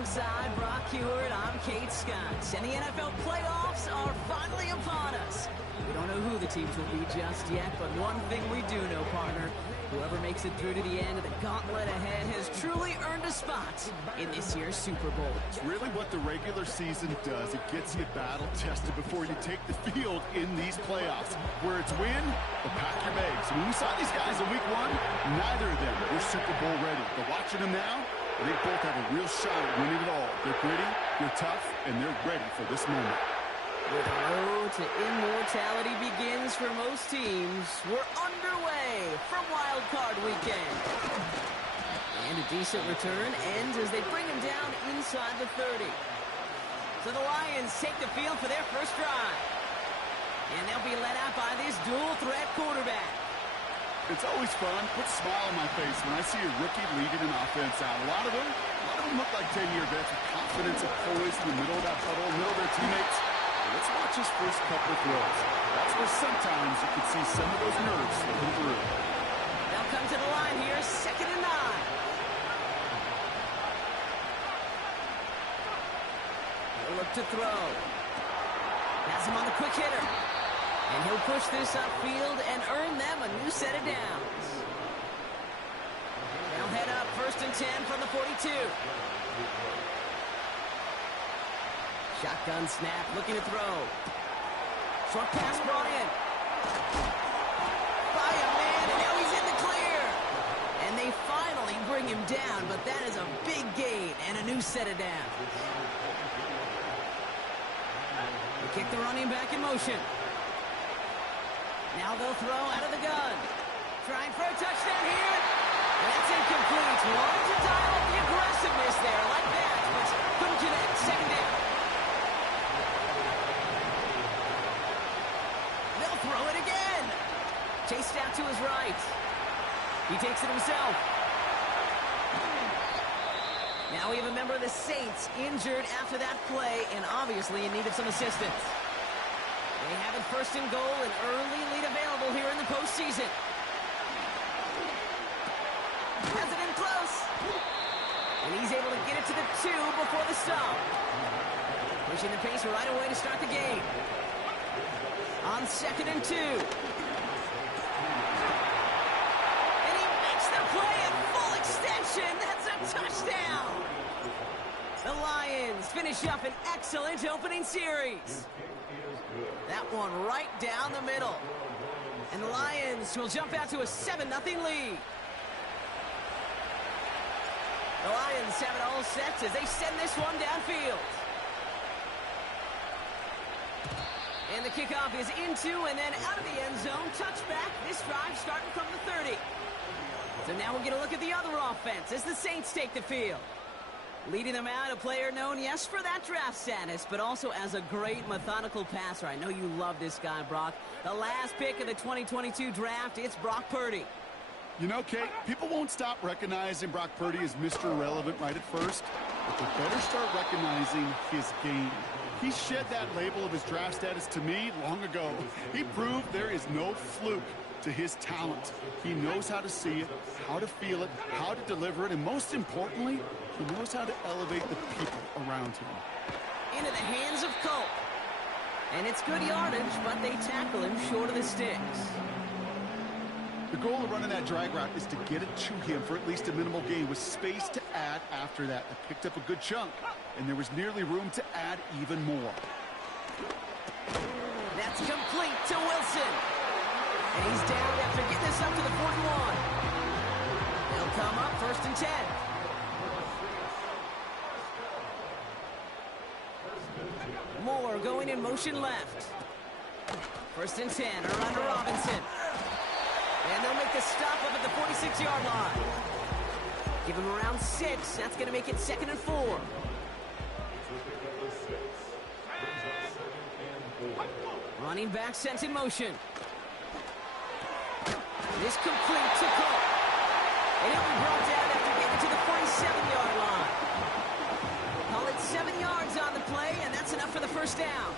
Alongside Brock Hewitt, I'm Kate Scott, and the NFL playoffs are finally upon us. We don't know who the teams will be just yet, but one thing we do know, partner, whoever makes it through to the end of the gauntlet ahead has truly earned a spot in this year's Super Bowl. It's really what the regular season does. It gets you battle-tested before you take the field in these playoffs. Where it's win or pack your bags. When we saw these guys in week one, neither of them were Super Bowl ready. But watching them now, they both have a real shot at winning it all. They're gritty, they're tough, and they're ready for this moment. Where the road to immortality begins for most teams, we're underway from Wild Card Weekend. And a decent return ends as they bring him down inside the 30. So the Lions take the field for their first drive. And they'll be led out by this dual-threat quarterback. It's always fun, puts a smile on my face when I see a rookie leading an offense out. A lot of them look like 10-year vets with confidence and poise in the middle of that huddle, middle of their teammates. Let's watch his first couple of throws. That's where sometimes you can see some of those nerves slipping through. They'll come to the line here, 2nd and 9. He'll look to throw. Has him on the quick hitter. And he'll push this upfield and earn them a new set of downs. They'll head up 1st and 10 from the 42. Shotgun snap, looking to throw. Short pass brought in. By a man, and now he's in the clear. And they finally bring him down, but that is a big gain and a new set of downs. They kick the running back in motion. Now they'll throw out of the gun. Trying for a touchdown here. And that's incomplete. Wanted to dial up the aggressiveness there like that, but couldn't connect. 2nd down. They'll throw it again. Chased out to his right. He takes it himself. Now we have a member of the Saints injured after that play and obviously in need of some assistance. They have it 1st and goal, an early lead available here in the postseason. Has it in close. And he's able to get it to the 2 before the stop. Pushing the pace right away to start the game. On 2nd and 2. And he makes the play at full extension. That's a touchdown. The Lions finish up an excellent opening series. That one right down the middle. And the Lions will jump out to a 7-0 lead. The Lions have it all set as they send this one downfield. And the kickoff is into and then out of the end zone. Touchback. This drive starting from the 30. So now we'll get a look at the other offense as the Saints take the field. Leading them out, a player known, yes, for that draft status, but also as a great methodical passer. I know you love this guy, Brock. The last pick of the 2022 draft, it's Brock Purdy. You know, Kate, people won't stop recognizing Brock Purdy as Mr. Irrelevant right at first, but they better start recognizing his game. He shed that label of his draft status to me long ago. He proved there is no fluke to his talent. He knows how to see it, how to feel it, how to deliver it, and most importantly, he knows how to elevate the people around him. Into the hands of Culp. And it's good yardage, but they tackle him short of the sticks. The goal of running that drag route is to get it to him for at least a minimal gain with space to add after that. They picked up a good chunk, and there was nearly room to add even more. That's complete to Wilson. And he's down after getting this up to the 41. They'll come up 1st and 10. Moore going in motion left. 1st and 10, around to Robinson. And they'll make the stop up at the 46-yard line. Give him around 6. That's going to make it 2nd and 4. Running back sent in motion. This complete to Culp. And he'll be brought down after getting to the 47-yard line. Call it 7 yards on the play, and that's enough for the first down.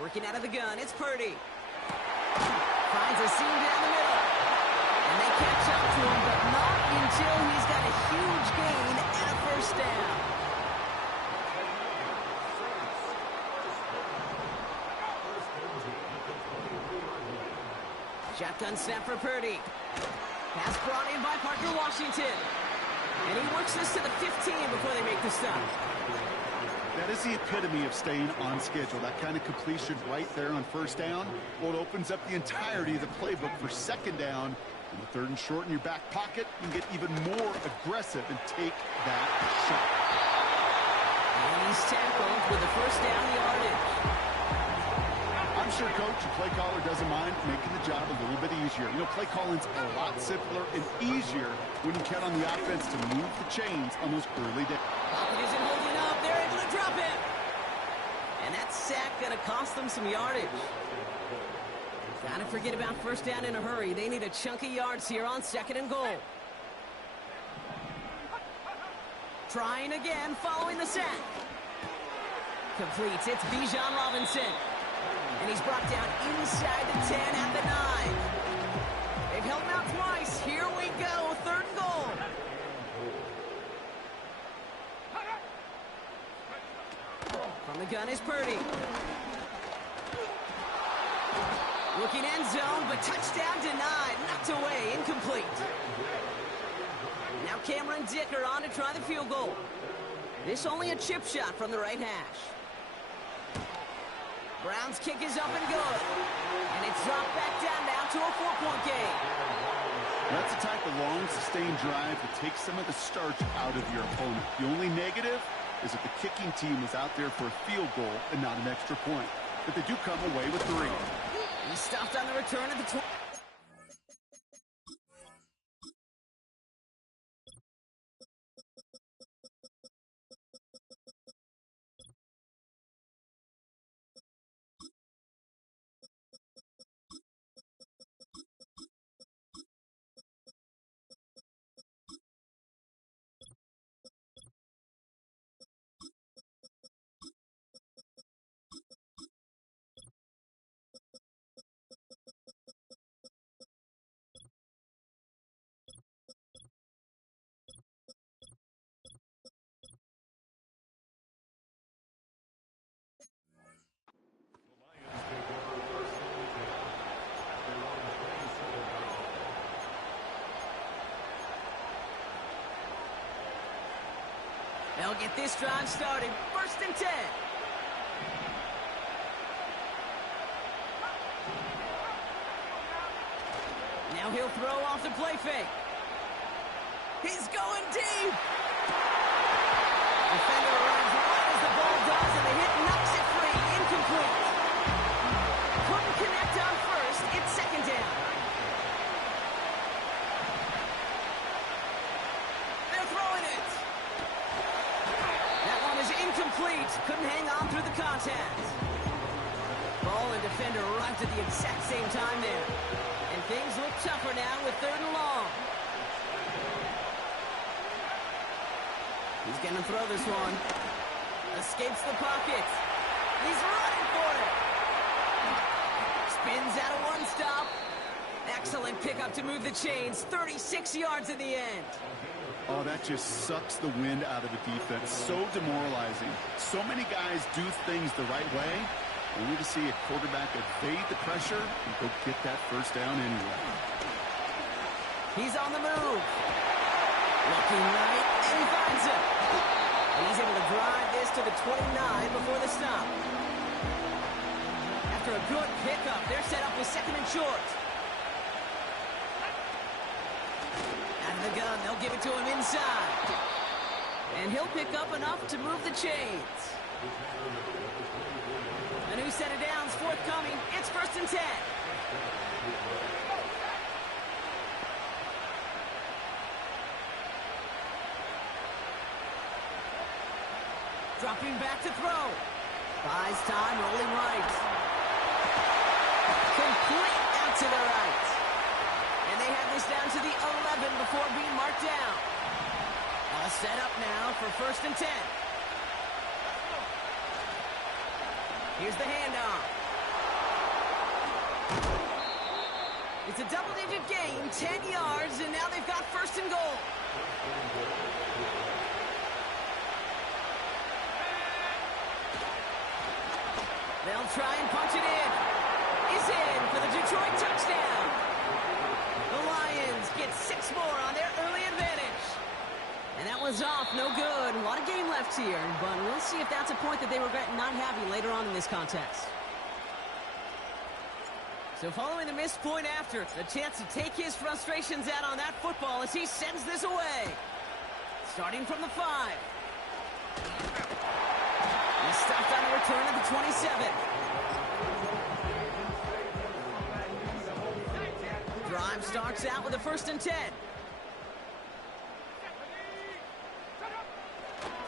Working out of the gun, it's Purdy. Finds a seam down the middle. And they catch up to him, but not until he's got a huge gain and a first down. Shotgun snap for Purdy. Pass brought in by Parker Washington. And he works this to the 15 before they make the stop. That is the epitome of staying on schedule. That kind of completion right there on first down. Well, it opens up the entirety of the playbook for second down. In the third and short in your back pocket, you can get even more aggressive and take that shot. And he's tackled with the first down yardage. I'm sure, Coach, the play caller doesn't mind making the job a little bit easier. You know, play calling's a lot simpler and easier when you count on the offense to move the chains on those early days. Pocket isn't holding up. They're able to drop him. And that sack going to cost them some yardage. Gotta forget about first down in a hurry. They need a chunk of yards here on second and goal. Trying again following the sack. Completes. It's Bijan Robinson. And he's brought down inside the 10 at the 9. They've held him out twice. Here we go. Third and goal. From the gun is Purdy. Looking end zone, but touchdown denied. Knocked away. Incomplete. Now Cameron Dicker on to try the field goal. This only a chip shot from the right hash. Brown's kick is up and good. And it's dropped back down now to a 4-point game. That's the type of long, sustained drive that takes some of the starch out of your opponent. The only negative is that the kicking team is out there for a field goal and not an extra point. But they do come away with 3. He's stopped on the return at the 20. They'll get this drive started. First and 10. Now he'll throw off the play fake. He's going deep. Defender arrives right as the ball does, and the hit knocks it free. Incomplete. Couldn't connect on first. It's second down. They're throwing it. That one is incomplete. Couldn't hang on through the contact. Ball and defender arrived at the exact same time there. And things look tougher now with third and long. He's going to throw this one. Escapes the pocket. He's running for it. Spins out of one stop. Excellent pickup to move the chains. 36 yards in the end. Oh, that just sucks the wind out of the defense. So demoralizing. So many guys do things the right way, only to see a quarterback evade the pressure and go get that first down anyway. He's on the move. Looking right, and he finds it. And he's able to drive this to the 29 before the stop. After a good pickup, they're set up with second and short. Out of the gun, they'll give it to him inside. And he'll pick up enough to move the chains. A new set of downs forthcoming. It's first and 10. Dropping back to throw. Buys time, rolling right. Complete out to the right. And they have this down to the 11 before being marked down. All set up now for first and 10. Here's the handoff. It's a double-digit gain, 10 yards, and now they've got first and goal. They'll try and punch it in. Is in for the Detroit touchdown. The Lions get 6 more on their early advantage. And that was off, no good. A lot of game left here, but we'll see if that's a point that they regret not having later on in this contest. So following the missed point after, the chance to take his frustrations out on that football as he sends this away. Starting from the 5. He's stopped on the return at the 27. Drive starts out with a 1st and 10.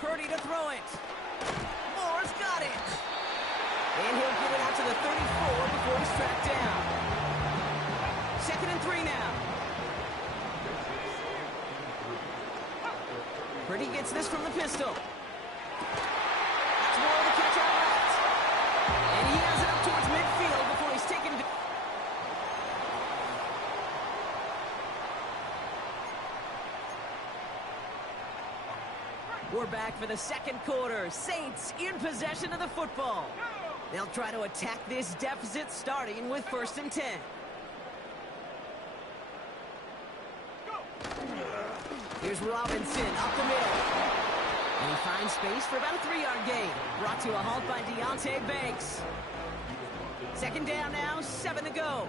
Purdy to throw it. Moore's got it. And he'll give it out to the 34 before he's tracked down. 2nd and 3 now. Purdy gets this from the pistol. That's more of the catch on left. And he has it up towards midfield before he's taken. We're back for the 2nd quarter. Saints in possession of the football. They'll try to attack this deficit starting with 1st and 10. Here's Robinson up the middle. And he finds space for about a 3-yard gain. Brought to a halt by Deonte Banks. 2nd down now, 7 to go.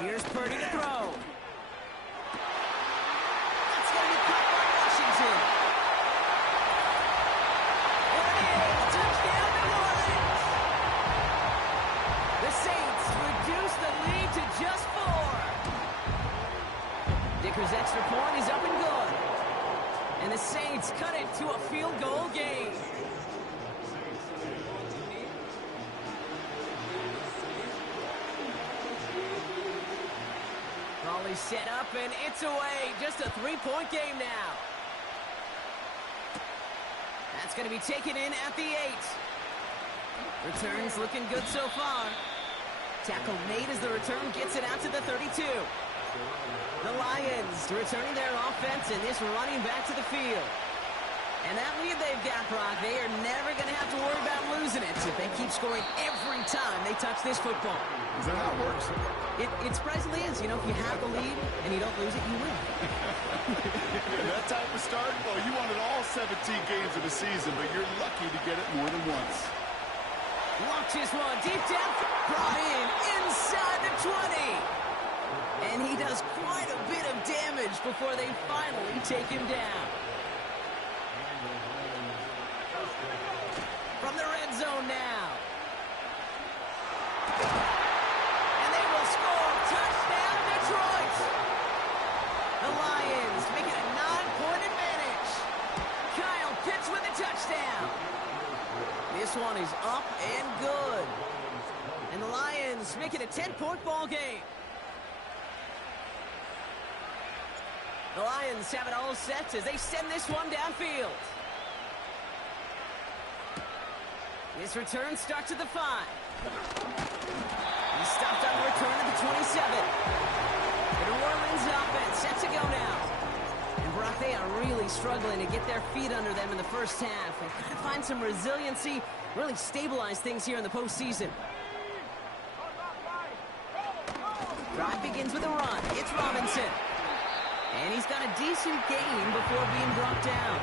Here's Purdy to throw. That's going to be caught by Washington. There it is. Touchdown, New Orleans. The Saints reduce the lead to just 4. Dicker's extra point is up and good. And the Saints cut it to a field goal game. Raleigh set up, and it's away. Just a 3-point game now. That's going to be taken in at the 8. Returns looking good so far. Tackle made as the return gets it out to the 32. The Lions returning their offense, and this running back to the field. And that lead they've got, Brock, they are never going to have to worry about losing it if they keep scoring every time they touch this football. Is that how it works? It surprisingly is. You know, if you have the lead and you don't lose it, you win. That type of start, well, you wanted all 17 games of the season, but you're lucky to get it more than once. Launches one deep down, brought in inside the 20. And he does quite a bit of damage before they finally take him down. From the red zone now. And they will score. Touchdown, Detroit. The Lions make it a 9-point advantage. Kyle Pitts with a touchdown. This one is up and good. And the Lions make it a 10-point ball game. The Lions have it all set as they send this one downfield. His return starts at the 5. He stopped on the return at the 27. The New Orleans offense set to go now. And Brock, they are really struggling to get their feet under them in the first half. They've got to find some resiliency, really stabilize things here in the postseason. Drive begins with a run. It's Robinson. And he's got a decent gain before being brought down.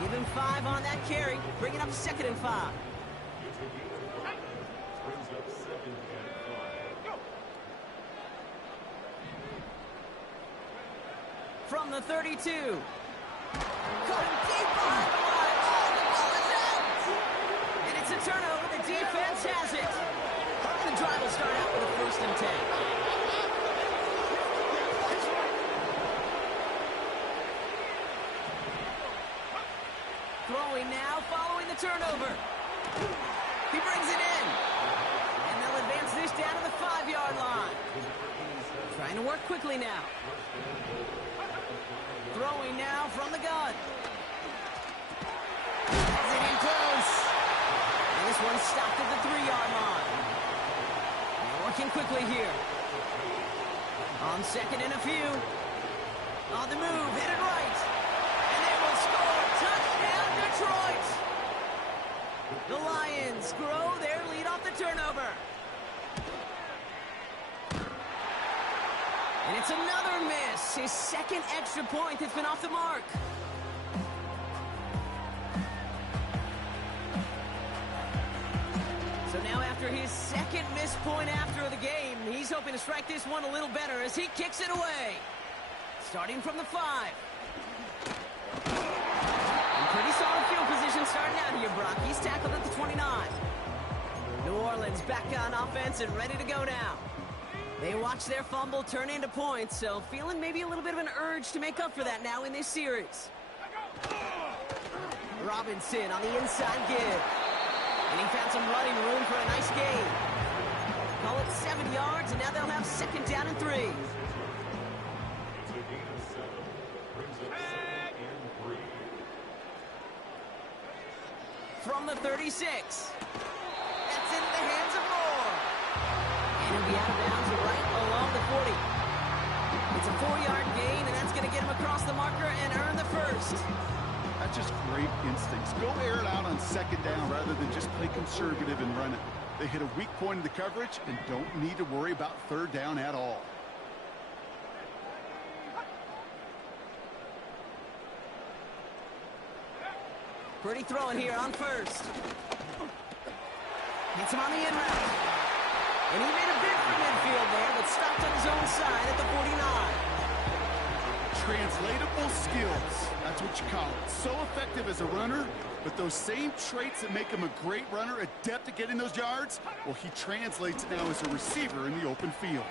Give him 5 on that carry. Bring it up to 2nd and 5. From the 32. Cutting deep behind the line. Oh, the ball is out. And it's a turnover. The defense has it. The drive will start out with a 1st and 10. Throwing now, following the turnover. He brings it in. And they'll advance this down to the 5-yard line. Trying to work quickly now. Throwing now from the gun. Has it in close. This one's stopped at the 3-yard line. They're working quickly here. On second and a few. On the move, headed right. And they will score. Touchdown, Detroit. The Lions grow their lead off the turnover. And it's another miss. His second extra point that's been off the mark. So now after his second missed point after the game, he's hoping to strike this one a little better as he kicks it away. Starting from the 5. And pretty solid field position starting out here, Brock. He's tackled at the 29. New Orleans back on offense and ready to go now. They watch their fumble turn into points, so feeling maybe a little bit of an urge to make up for that now in this series. Robinson on the inside give. And he found some running room for a nice gain. Call it 7 yards, and now they'll have second down and 3. From the 36. That's into the hands of Moore. And he'll be out of bounds right along the 40. It's a 4-yard gain, and that's going to get him across the marker and earn the first. That's just great instincts. Go air it out on second down rather than just play conservative and run it. They hit a weak point in the coverage and don't need to worry about third down at all. Pretty throwing here on first. Hits him on the in route. And he made a bid for midfield there, but stopped on his own side at the 49. Translatable skills. That's what you call it. So effective as a runner, but those same traits that make him a great runner, adept at getting those yards, well, he translates it now as a receiver in the open field.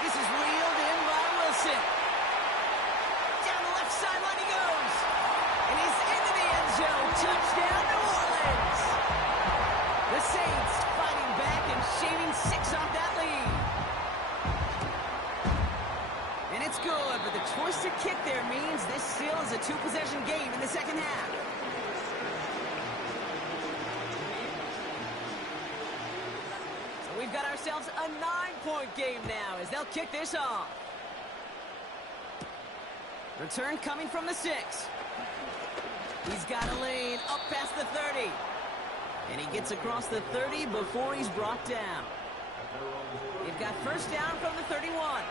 This is reeled in by Wilson. Down the left sideline he goes. And he's into the end zone. Touchdown, New Orleans. The Saints fighting back and shaving 6 off that lead. And it's good, but the choice to kick there means this still is a 2-possession game in the second half. So we've got ourselves a 9-point game now as they'll kick this off. Return coming from the 6. He's got a lane up past the 30. And he gets across the 30 before he's brought down. You've got first down from the 31.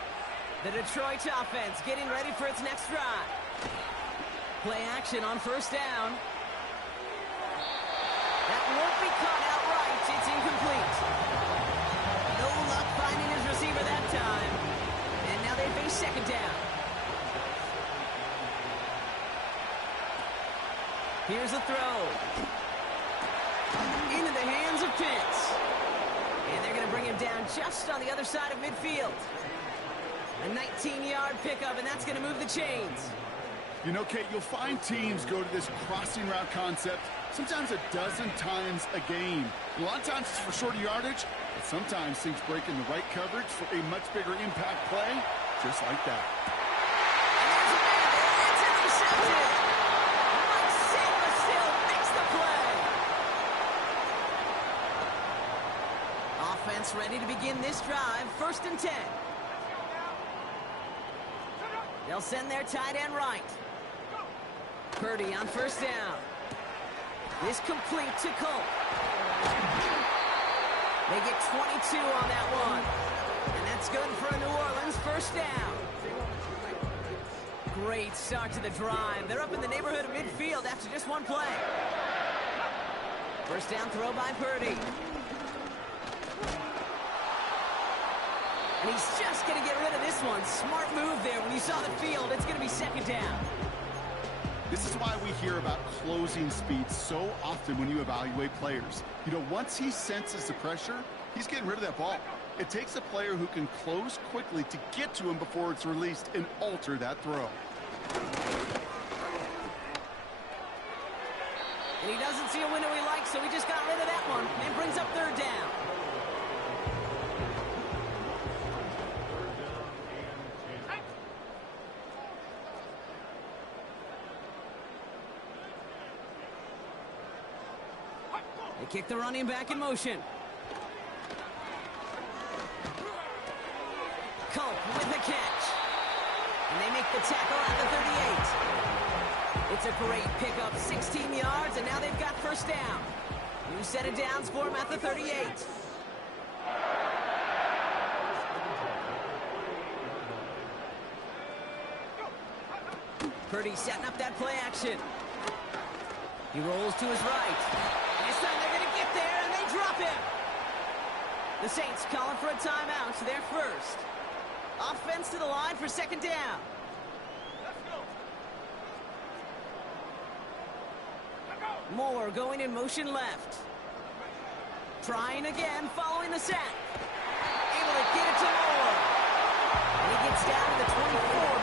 The Detroit offense getting ready for its next drive. Play action on first down. That won't be caught outright. It's incomplete. No luck finding his receiver that time. And now they face second down. Here's a throw. Into the hands of Pitts. And they're going to bring him down just on the other side of midfield. A 19-yard pickup, and that's going to move the chains. You know, Kate, you'll find teams go to this crossing route concept sometimes a dozen times a game. A lot of times it's for shorter yardage, but sometimes things break in the right coverage for a much bigger impact play, just like that. And there's a man there. It's intercepted. Mike Silva still makes the play. Offense ready to begin this drive. First and 10. They'll send their tight end right. Purdy on first down. This complete to Colt. They get 22 on that one. And that's good for a New Orleans first down. Great start to the drive. They're up in the neighborhood of midfield after just one play. First down throw by Purdy. And he's just going to get rid of this one. Smart move there. When you saw the field, it's going to be second down. This is why we hear about closing speed so often when you evaluate players. You know, once he senses the pressure, he's getting rid of that ball. It takes a player who can close quickly to get to him before it's released and alter that throw. And he doesn't see a window he likes, so he just got rid of that one and brings up third down. They kick the running back in motion. Culp with the catch. And they make the tackle at the 38. It's a great pickup, 16 yards, and now they've got first down. New set of downs for him at the 38. Purdy setting up that play action. He rolls to his right. This time they're going to get there, and they drop him. The Saints calling for a timeout, so they're first. Offense to the line for second down. Moore going in motion left. Trying again, following the sack. Able to get it to Moore. And he gets down to the 24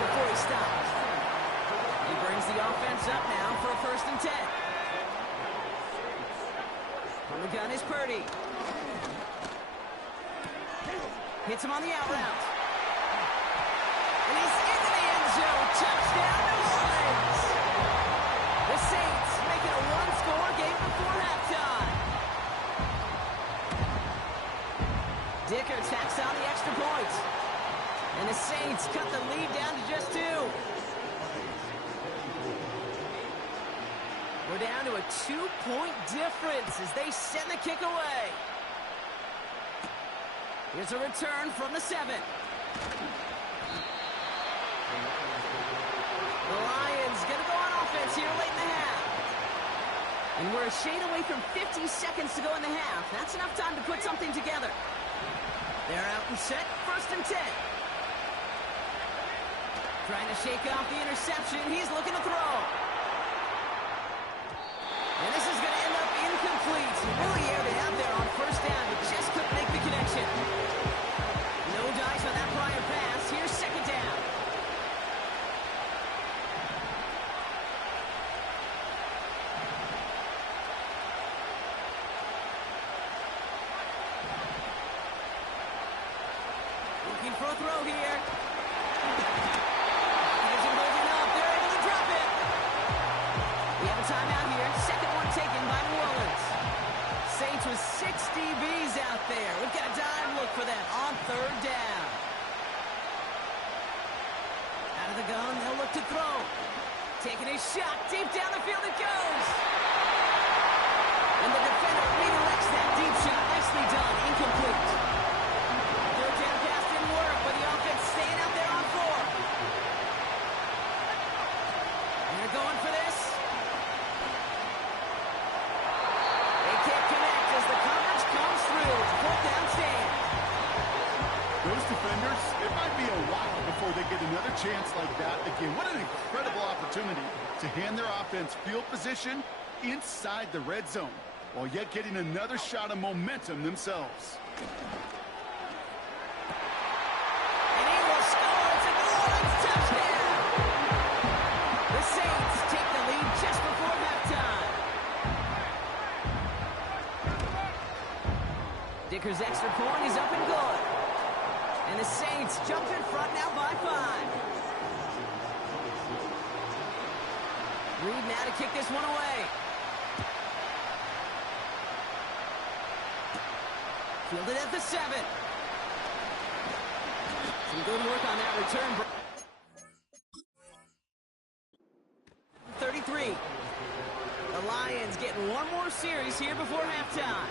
before he stops. He brings the offense up now for a 1st and 10. From the gun is Purdy. Hits him on the out route. And he's into the end zone. Touchdown, New Orleans. The Saints making a one-score game before halftime. Dicker tacks on the extra point. And the Saints cut the lead down to just 2. We're down to a 2-point difference as they send the kick away. Here's a return from the 7. The Lions going to go on offense here late in the half. And we're a shade away from 50 seconds to go in the half. That's enough time to put something together. They're out and set, 1st and 10. Trying to shake off the interception. He's looking to throw. And this is going to end up incomplete. He really aired it out there on 1st down. He just couldn't make the connection. No dice on that prior pass. Here's 2nd down. Looking for a throw here. He isn't holding up. They're able to drop it. We have a timeout here. Second one taken by New Orleans. Saints with 6 DBs out there. We've got a dime look for them on 3rd down. Out of the gun, they'll look to throw. Taking a shot. Deep down the field it goes. And the defender redirects that deep shot. Nicely done. Incomplete. 3rd down pass didn't work, but the offense staying out there on 4. And they're going for this. They can't connect as the coverage comes through. 4th down stand. Those defenders, it might be a while before they get another chance like that. Again, what an incredible opportunity to hand their offense field position inside the red zone, while yet getting another shot of momentum themselves. And he will score. It's a New Orleans touchdown. The Saints take the lead just before halftime. Dicker's extra point is up and good. And the Saints jump in front now by 5. Reed now to kick this one away. Fielded at the 7. Some good work on that return. 33. The Lions getting one more series here before halftime.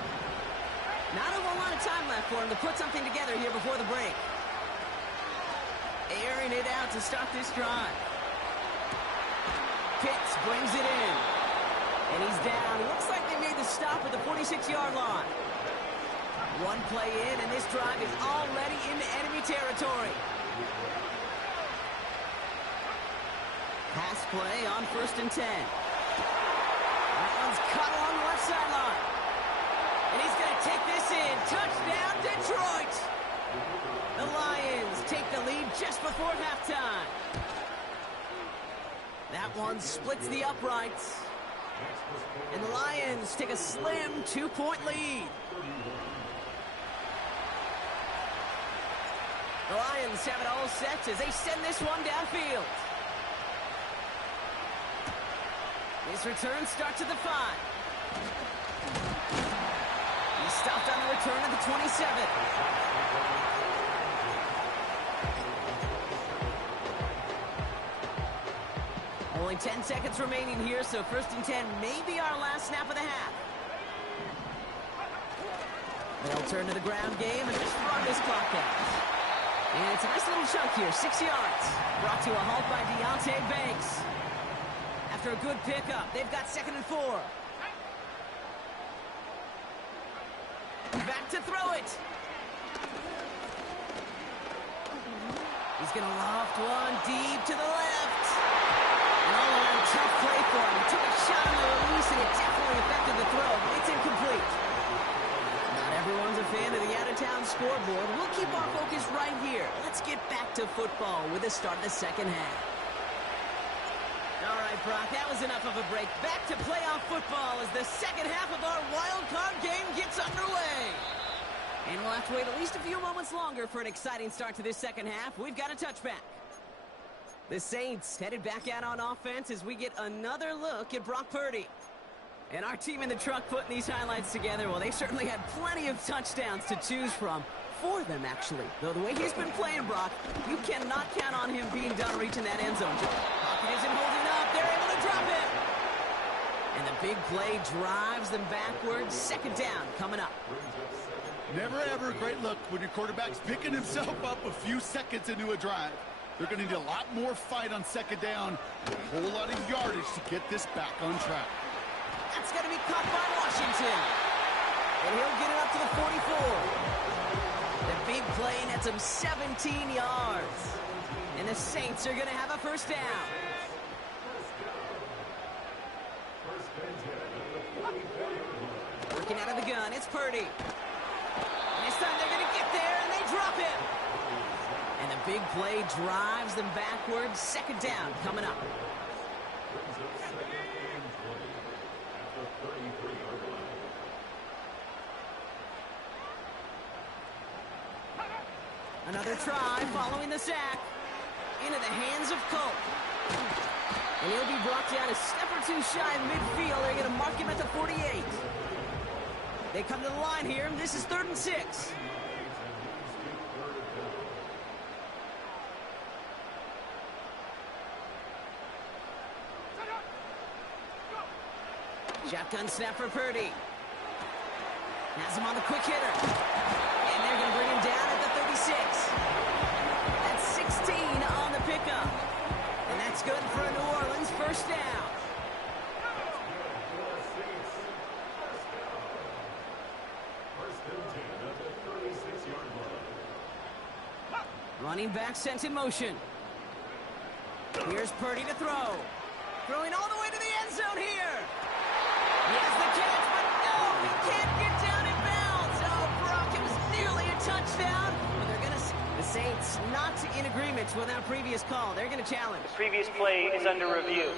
Not a whole lot of time left for him to put something together here before the break. Airing it out to start this drive. Pitts brings it in. And he's down. Looks like they made the stop at the 46-yard line. One play in, and this drive is already into enemy territory. Pass play on 1st and 10. That one's cut along the left sideline. And he's going to take this in. Touchdown, Detroit! The Lions take the lead just before halftime. That one splits the uprights. And the Lions take a slim 2-point lead. The Lions have it all set as they send this one downfield. This return starts at the 5. Stopped on the return of the 27. Only 10 seconds remaining here, so 1st and 10 may be our last snap of the half. They'll turn to the ground game and just run this clock out. And it's a nice little chunk here, 6 yards. Brought to a halt by Deonte Banks. After a good pickup, they've got 2nd and 4. Back to throw it. He's going to loft one deep to the left. An all-around tough play for him. He took a shot on the release, and it definitely affected the throw, but it's incomplete. Not everyone's a fan of the out-of-town scoreboard. We'll keep our focus right here. Let's get back to football with the start of the second half. All right, Brock, that was enough of a break. Back to playoff football as the second half of our wild card game gets underway. And we'll have to wait at least a few moments longer for an exciting start to this second half. We've got a touchback. The Saints headed back out on offense as we get another look at Brock Purdy. And our team in the truck putting these highlights together, well, they certainly had plenty of touchdowns to choose from. For them, actually. Though the way he's been playing, Brock, you cannot count on him being done reaching that end zone. Pocket isn't holding up. They're able to drop it. And the big play drives them backwards. 2nd down coming up. Never ever a great look when your quarterback's picking himself up a few seconds into a drive. They're going to need a lot more fight on 2nd down and a whole lot of yardage to get this back on track. That's going to be caught by Washington. And he'll get it up to the 44. The big play nets him 17 yards. And the Saints are going to have a 1st down. Working out of the gun, it's Purdy. And this time they're going to get there, and they drop it. And the big play drives them backwards. 2nd down coming up. Another try following the sack. Into the hands of Colt. And he'll be brought down a step or two shy of midfield. They're going to mark him at the 48. They come to the line here. This is 3rd and 6. Shotgun snap for Purdy. Has him on the quick hitter. And they're going to bring him down at the 36. That's 16 on the pickup. And that's good for a New Orleans 1st down. Running back sent in motion. Here's Purdy to throw. Throwing all the way to the end zone here. He has the catch, but no, he can't get down in bounds. Oh, Brock, it was nearly a touchdown. But they're going to... The Saints not in agreement with our previous call. They're going to challenge. The previous play is under review.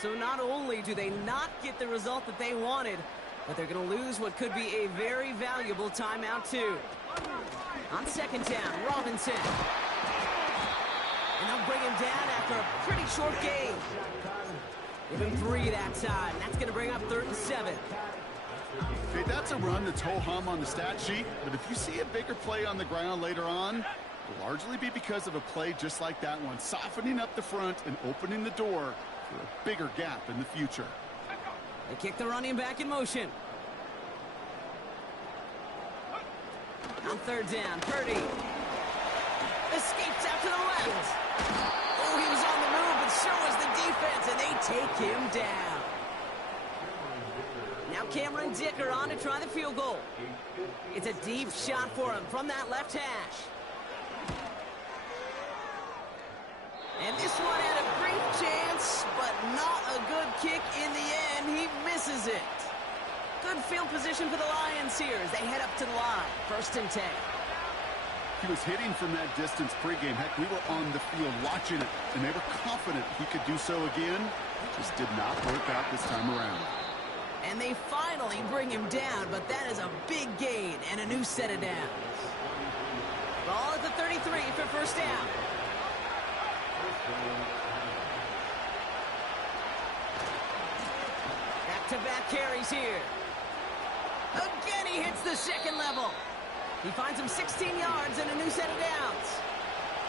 So not only do they not get the result that they wanted, but they're going to lose what could be a very valuable timeout, too. On 2nd down, Robinson. And they'll bring him down after a pretty short game. Give him 3 that time. That's going to bring up 3rd and 7. Okay, that's a run that's ho-hum on the stat sheet, but if you see a bigger play on the ground later on, it'll largely be because of a play just like that one, softening up the front and opening the door for a bigger gap in the future. They kick the running back in motion. On 3rd down, Purdy escapes out to the left. Oh, he was on the move, but so was the defense, and they take him down. Now Cameron Dicker on to try the field goal. It's a deep shot for him from that left hash. And this one had a brief chance, but not a good kick in the end. He misses it. Good field position for the Lions here as they head up to the line. 1st and 10. He was hitting from that distance pregame. Heck, we were on the field watching it, and they were confident he could do so again. Just did not work out this time around. And they finally bring him down, but that is a big gain and a new set of downs. Ball at the 33 for 1st down. Back-to-back carries here. Again, he hits the second level. He finds him 16 yards and a new set of downs.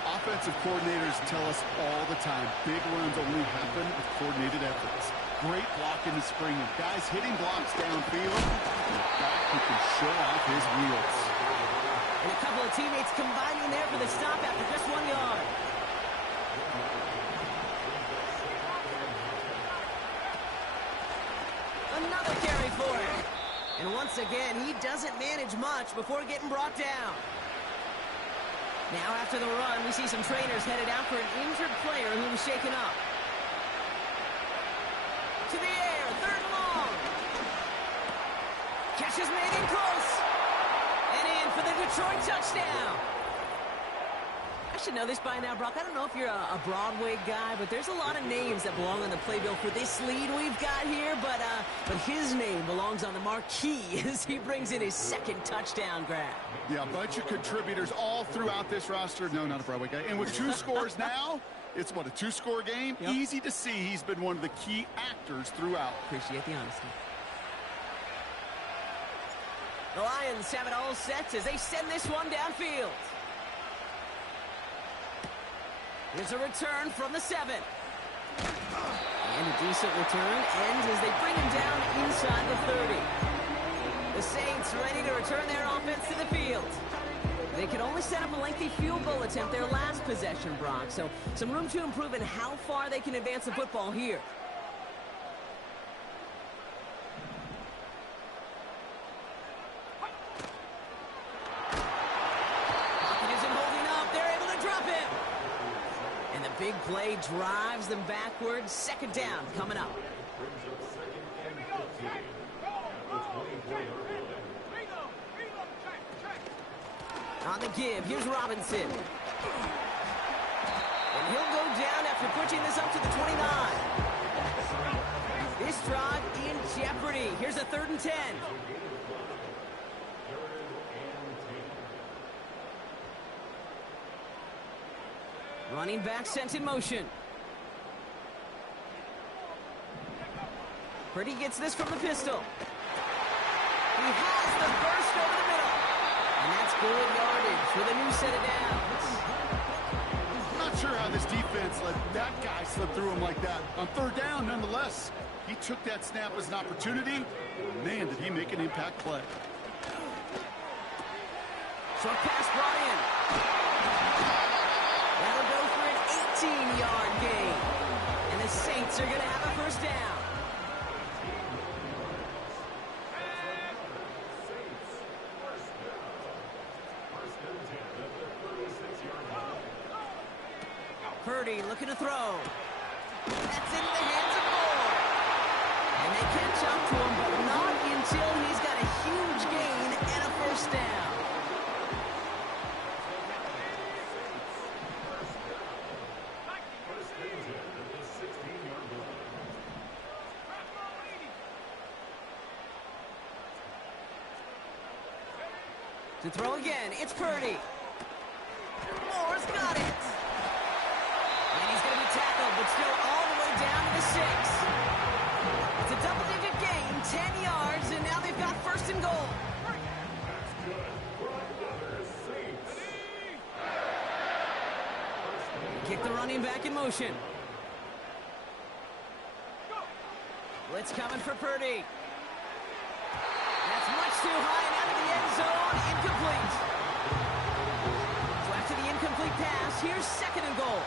Offensive coordinators tell us all the time, big runs only happen with coordinated efforts. Great block in the spring. Guys hitting blocks downfield. And a back who can show off his wheels. And a couple of teammates combining there for the stop after just 1 yard. Another carry for him. And once again, he doesn't manage much before getting brought down. Now after the run, we see some trainers headed out for an injured player who was shaken up. To the air, third and long. Catch is made in close. And in for the Detroit touchdown. I should know this by now, Brock. I don't know if you're a Broadway guy, but there's a lot of names that belong on the playbill for this lead we've got here. But his name belongs on the marquee as he brings in his second touchdown grab. Yeah, a bunch of contributors all throughout this roster. No, not a Broadway guy. And with 2 scores now, it's what, a 2-score game? Yep. Easy to see he's been one of the key actors throughout. Appreciate the honesty. The Lions have it all set as they send this one downfield. Here's a return from the 7. And a decent return ends as they bring him down inside the 30. The Saints ready to return their offense to the field. They could only set up a lengthy field goal attempt their last possession, Brock. So some room to improve in how far they can advance the football here. Big play drives them backwards. Second down coming up. On the give, here's Robinson. And he'll go down after pushing this up to the 29. This drive in jeopardy. Here's a 3rd and 10. Running back sent in motion. Purdy gets this from the pistol. He has the burst over the middle. And that's good yardage with a new set of downs. I'm not sure how this defense let that guy slip through him like that. On 3rd down, nonetheless, he took that snap as an opportunity. Man, did he make an impact play. Short pass brought in. That'll go for an 18-yard gain. And the Saints are going to have a first down. Purdy looking to throw. That's into the hands of Moore. And they catch up to him, but not until he's got a huge gain and a first down. To throw again, it's Purdy. Moore's got it. And he's going to be tackled, but still all the way down to the 6. It's a double-digit gain, 10 yards, and now they've got 1st and goal. Kick the running back in motion. Blitz coming for Purdy. That's much too high and out of the end zone. Incomplete. So after the incomplete pass, here's 2nd and goal.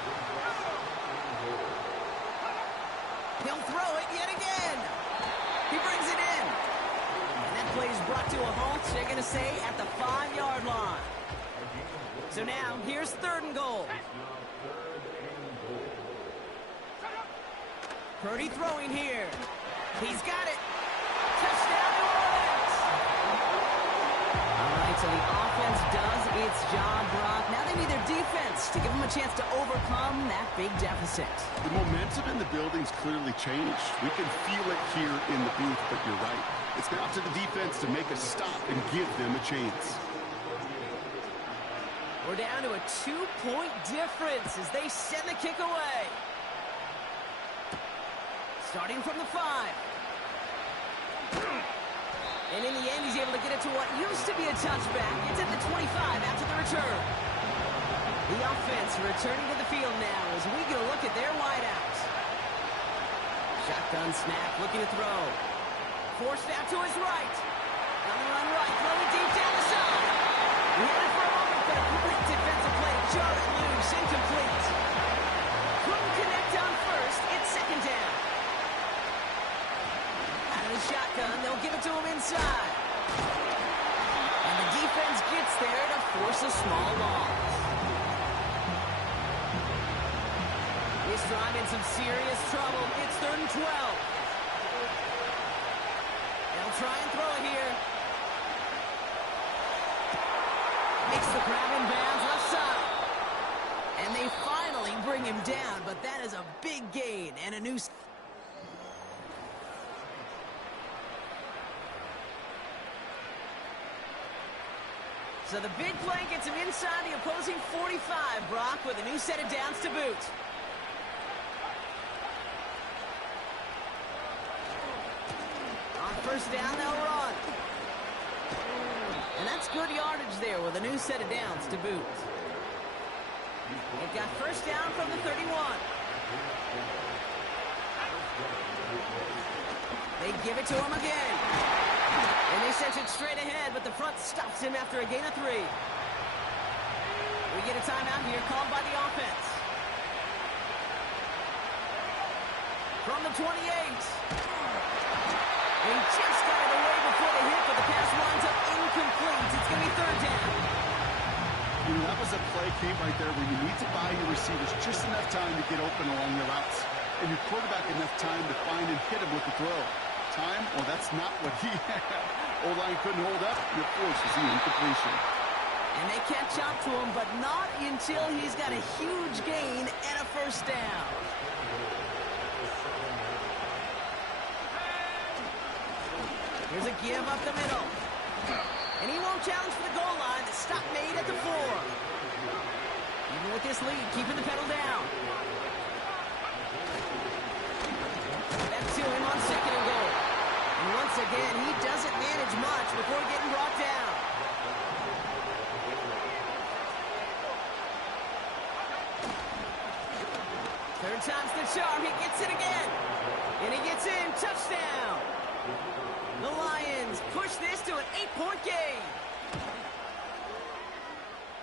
He'll throw it yet again. He brings it in. And that play is brought to a halt, they're going to say, at the 5-yard line. So now, here's 3rd and goal. Purdy throwing here. He's got it. Touchdown, New Orleans. All right, so the offense does its job, Brock. Now they need their defense to give them a chance to overcome that big deficit. The momentum in the building's clearly changed. We can feel it here in the booth, but you're right. It's now to the defense to make a stop and give them a chance. We're down to a 2-point difference as they send the kick away. Starting from the 5. And in the end, he's able to get it to what used to be a touchback. It's at the 25 after the return. The offense returning to the field now as we get a look at their wideouts. Shotgun snap, looking to throw. Forced out to his right. On the run right, throwing deep down the side. He had it for a moment, but a great defensive play to jar it loose, incomplete. Couldn't connect on first, it's second down. Out of the shotgun, they'll give it to him inside. And the defense gets there to force a small loss. This drive in some serious trouble. It's 3rd and 12. They'll try and throw it here. Makes the grab in bounds left side. And they finally bring him down, but that is a big gain and a new... So the big play gets him inside the opposing 45, Brock, with a new set of downs to boot. On first down, they'll run. And that's good yardage there with a new set of downs to boot. They've got first down from the 31. They give it to him again. And they sent it straight ahead, but the front stops him after a gain of 3. We get a timeout here called by the offense. From the 28. He just got it away before the hit, but the pass winds up incomplete. It's going to be 3rd down. You know, that was a play, Kate, right there where you need to buy your receivers just enough time to get open along your routes. And your quarterback enough time to find and hit him with the throw. Time? Well, that's not what he had. O-line couldn't hold up. You're forced to see incompletion. And they catch up to him, but not until he's got a huge gain and a first down. Here's a give up the middle. And he won't challenge for the goal line. The stop made at the 4. Even with this lead, keeping the pedal down. Back to him on 2nd and goal. And once again, he doesn't manage much before getting brought down. Third time's the charm. He gets it again. And he gets in. Touchdown. The Lions push this to an 8-point game.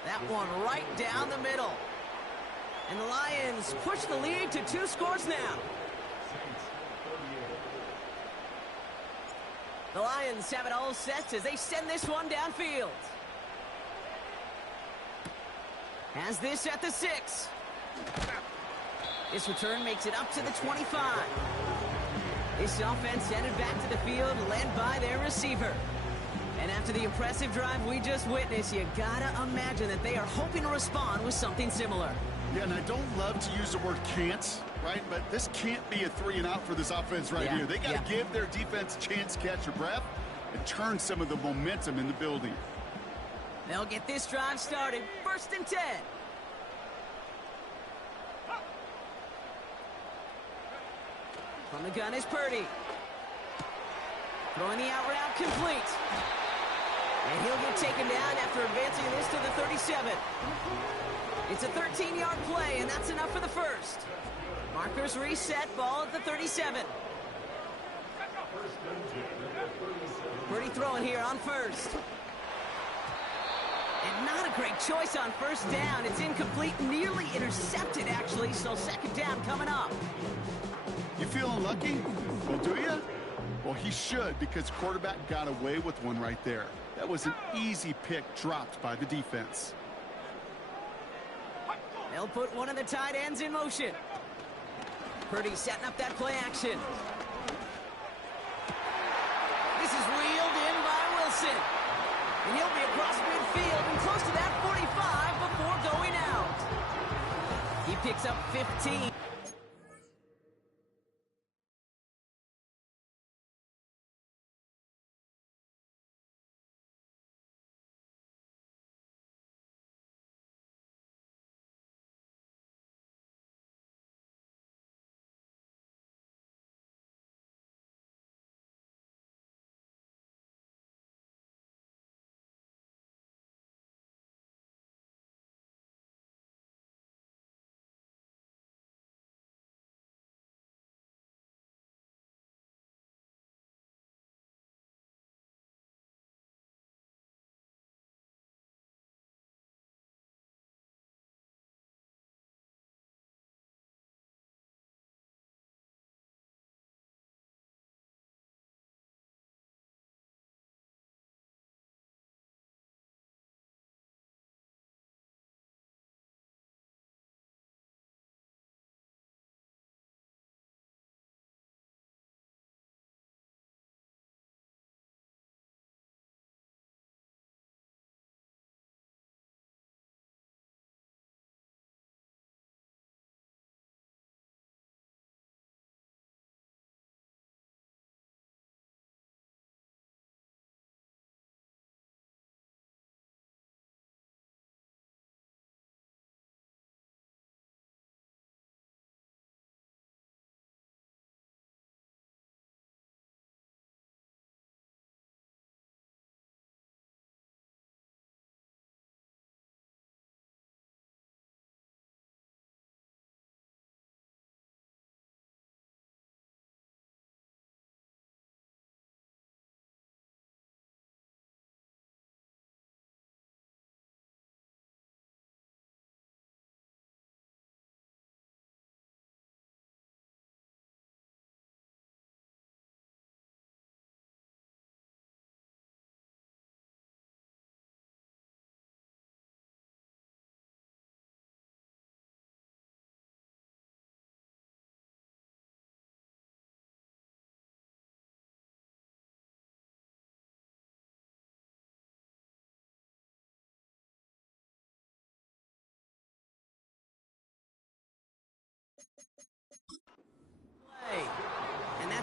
That one right down the middle. And the Lions push the lead to 2 scores now. The Lions have it all set as they send this one downfield. Has this at the 6. This return makes it up to the 25. This offense headed back to the field, led by their receiver. And after the impressive drive we just witnessed, you gotta imagine that they are hoping to respond with something similar. Yeah, and I don't love to use the word can't, right? But this can't be a 3 and out for this offense right here. They got to give their defense a chance to catch their breath and turn some of the momentum in the building. They'll get this drive started. 1st and 10. From the gun is Purdy. Throwing the out route complete. And he'll get taken down after advancing this to the 37. It's a 13-yard play, and that's enough for the first. Markers reset, ball at the 37. Purdy throwing here on first. And not a great choice on first down. It's incomplete, nearly intercepted, actually, so 2nd down coming up. You feeling lucky? Well, do you? Well, he should, because quarterback got away with one right there. That was an easy pick dropped by the defense. They'll put one of the tight ends in motion. Purdy setting up that play action. This is reeled in by Wilson. And he'll be across midfield and close to that 45 before going out. He picks up 15.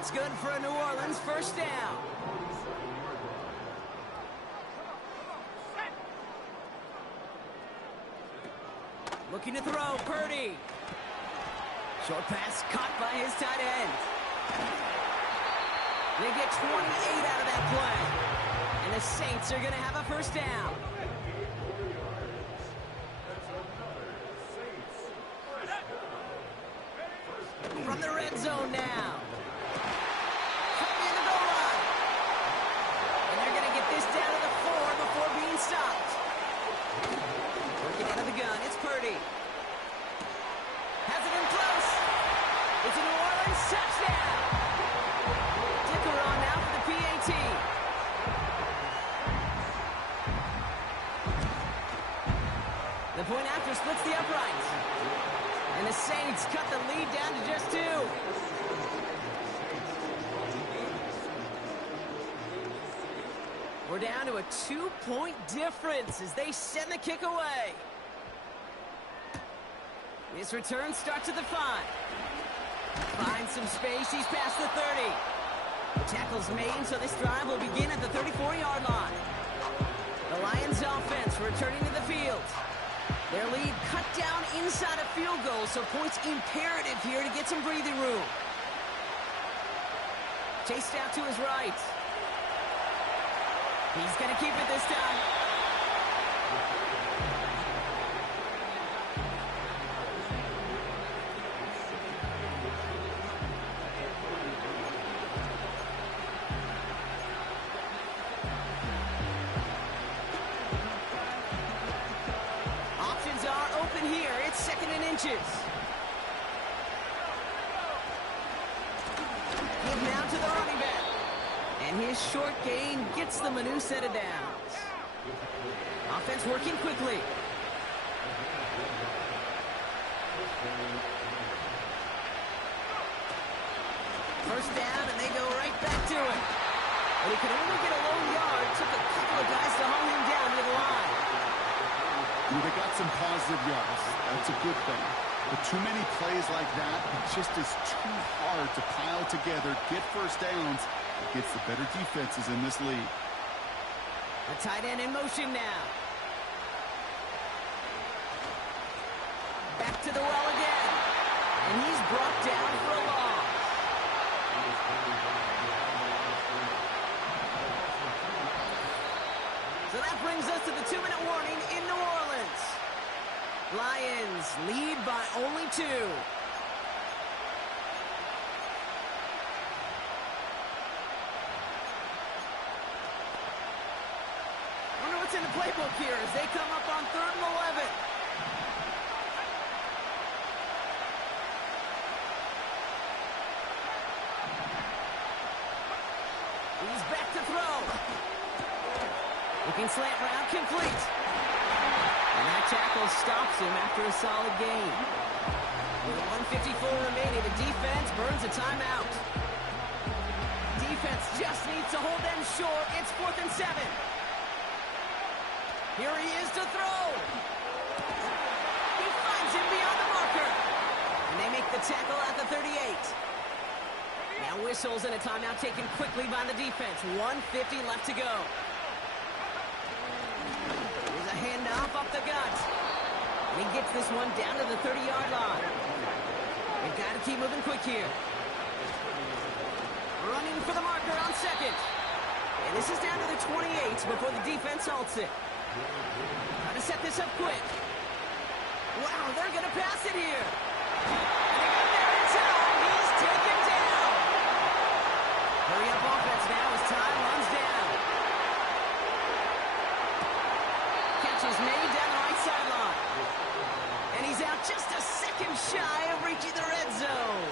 That's good for a New Orleans first down. Looking to throw, Purdy. Short pass caught by his tight end. They get 28 out of that play. And the Saints are going to have a first down. From the red zone now. From near the goal line. And they're going to get this down to the 4 before being stopped. Working out of the gun, it's Purdy. Has it in close. It's a New Orleans touchdown. Dicker on now for the PAT. The point after splits the uprights. And the Saints cut the lead down to just 2. We're down to a 2-point difference as they send the kick away. This return starts at the 5. Finds some space. He's past the 30. The tackle's made, so this drive will begin at the 34-yard line. The Lions offense returning to the field. Their lead cut down inside a field goal, so points imperative here to get some breathing room. Chased out to his right. He's going to keep it this time. Options are open here. It's 2nd and inches. Give now to the running back. And his short gain gets them a new set of downs. Offense working quickly. First down, and they go right back to it. But he could only get a low yard. Took a couple of guys to hold him down near the line. They got some positive yards. That's a good thing. But too many plays like that, it just is too hard to pile together, get first downs against the better defenses in this league. The tight end in motion now. Back to the well again. And he's brought down for a loss. So that brings us to the 2-minute warning in New Orleans. Lions lead by only 2. Wonder what's in the playbook here as they come up on 3rd and 11. He's back to throw. Looking slant route, complete. And that tackle stops him after a solid gain. With 1:54 remaining, the defense burns a timeout. Defense just needs to hold them short. It's 4th and 7. Here he is to throw. He finds him beyond the marker. And they make the tackle at the 38. Now whistles and a timeout taken quickly by the defense. 1:50 left to go. Here's a handoff off the gut. And he gets this one down to the 30-yard line. They've got to keep moving quick here. Running for the marker on 2nd. And this is down to the 28 before the defense halts it. Trying to set this up quick. Wow, they're going to pass it here. And they got there in time. He's taken down. Hurry up offense now as time runs down. Catch is made down the right sideline. And he's out just a second shy of reaching the red zone.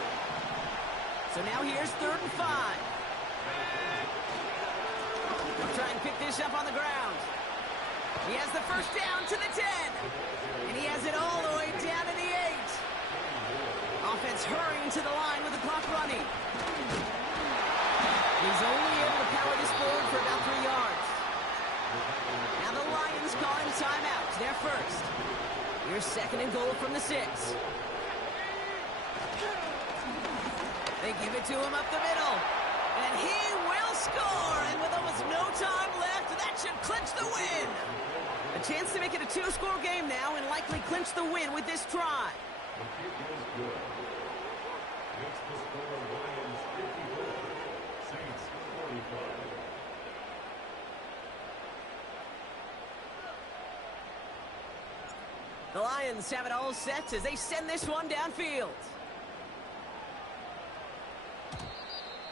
So now here's 3rd and 5. They'll try and pick this up on the ground. He has the first down to the 10. And he has it all the way down to the 8. Offense hurrying to the line with the clock running. He's only able to power this forward for about 3 yards. Now the Lions calling a timeout. They're first. Here's 2nd and goal from the 6. They They give it to him up the middle. And he will score. And with almost no time left, that should clinch the win. A chance to make it a two-score game now and likely clinch the win with this try. The Lions have it all set as they send this one downfield.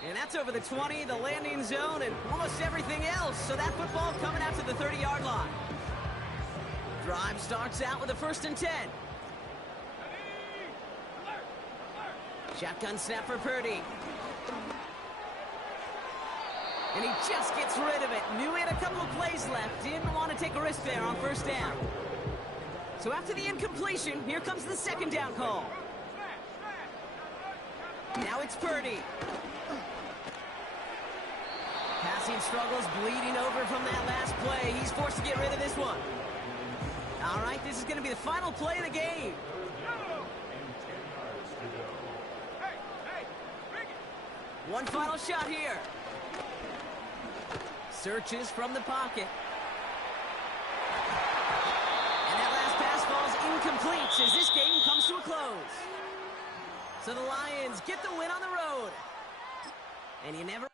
And that's over the 20, the landing zone, and almost everything else. So that football coming out to the 30-yard line. Drive starts out with a 1st and 10. Shotgun snap for Purdy. And he just gets rid of it. Knew he had a couple of plays left. Didn't want to take a risk there on 1st down. So after the incompletion, here comes the 2nd down call. Now it's Purdy. Passing struggles, bleeding over from that last play. He's forced to get rid of this one. All right, this is going to be the final play of the game. One final shot here. Searches from the pocket. And that last pass falls incomplete as this game comes to a close. So the Lions get the win on the road. And you never